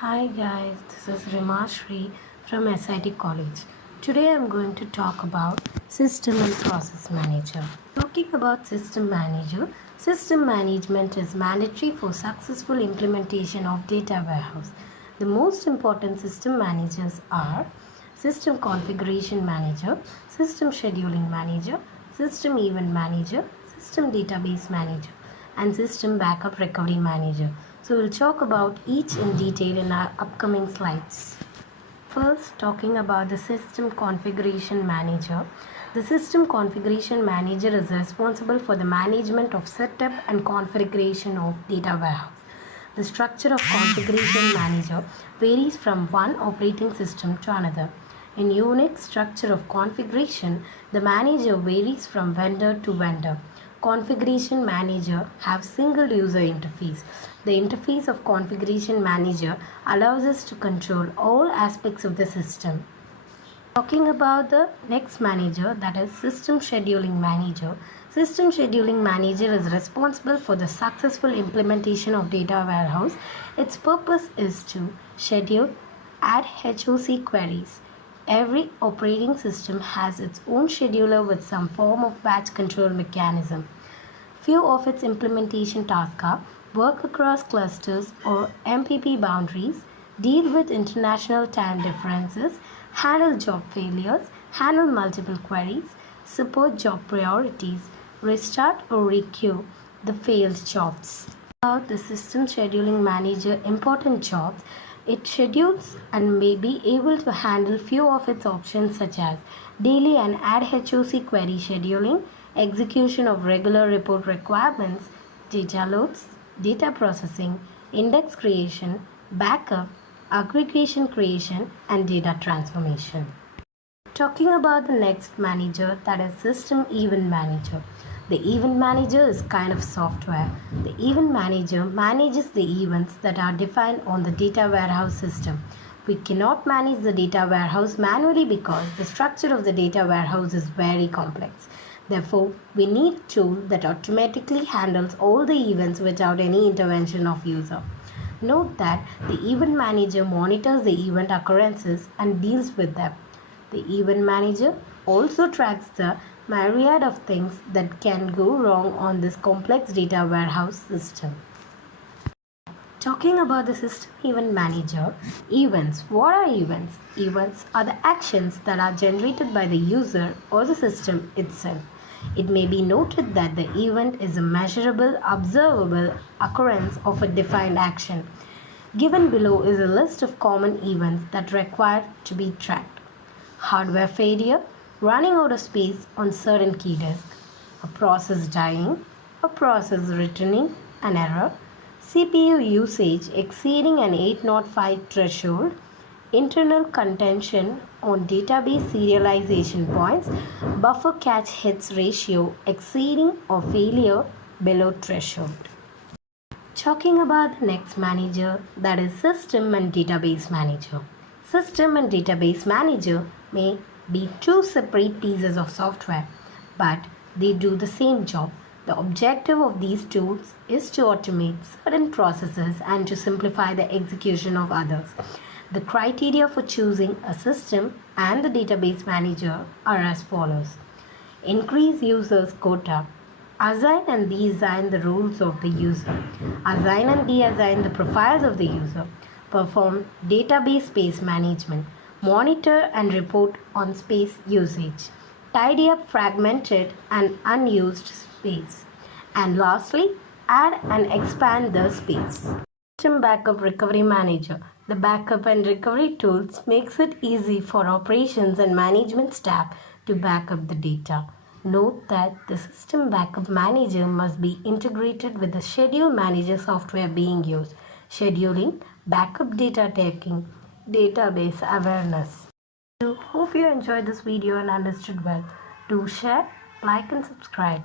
Hi guys, this is Rimashri from SIT College. Today I'm going to talk about System and Process Manager. Talking about System Manager, system management is mandatory for successful implementation of data warehouse. The most important system managers are System Configuration Manager, System Scheduling Manager, System Event Manager, System Database Manager, and System Backup Recovery Manager. So we'll talk about each in detail in our upcoming slides. First, talking about the System Configuration Manager. The System Configuration Manager is responsible for the management of setup and configuration of data warehouse. The structure of Configuration Manager varies from one operating system to another. In Unix structure of configuration, the manager varies from vendor to vendor. Configuration Manager have single user interface. The interface of Configuration Manager allows us to control all aspects of the system. Talking about the next manager, that is System Scheduling Manager. System Scheduling Manager is responsible for the successful implementation of data warehouse. Its purpose is to schedule, add HOC queries. Every operating system has its own scheduler with some form of batch control mechanism. Few of its implementation tasks are work across clusters or MPP boundaries, deal with international time differences, handle job failures, handle multiple queries, support job priorities, restart or requeue the failed jobs. About the System Scheduling Manager important jobs, it schedules and may be able to handle few of its options such as daily and ad HOC query scheduling, execution of regular report requirements, data loads, data processing, index creation, backup, aggregation creation, and data transformation. Talking about the next manager, that is System Event Manager. The Event Manager is kind of software. The Event Manager manages the events that are defined on the data warehouse system. We cannot manage the data warehouse manually because the structure of the data warehouse is very complex. Therefore, we need a tool that automatically handles all the events without any intervention of user. Note that the Event Manager monitors the event occurrences and deals with them. The Event Manager also tracks the myriad of things that can go wrong on this complex data warehouse system. Talking about the System Event Manager, events. What are events? Events are the actions that are generated by the user or the system itself. It may be noted that the event is a measurable, observable occurrence of a defined action. Given below is a list of common events that require to be tracked. Hardware failure, running out of space on certain key disk, a process dying, a process returning an error, CPU usage exceeding an 805 threshold, internal contention on database serialization points, buffer catch hits ratio exceeding or failure below threshold. Talking about the next manager, that is System and Database Manager. System and Database Manager may be two separate pieces of software, but they do the same job. The objective of these tools is to automate certain processes and to simplify the execution of others. The criteria for choosing a system and the database manager are as follows. Increase users' quota. Assign and deassign the roles of the user. Assign and deassign the profiles of the user. Perform database space management. Monitor and report on space usage. Tidy up fragmented and unused space. And lastly, add and expand the space. System Backup Recovery Manager. The backup and recovery tools makes it easy for operations and management staff to back up the data. Note that the System Backup Manager must be integrated with the Schedule Manager software being used. Scheduling, backup data taking, database awareness. I hope you enjoyed this video and understood well. Do share, like and subscribe.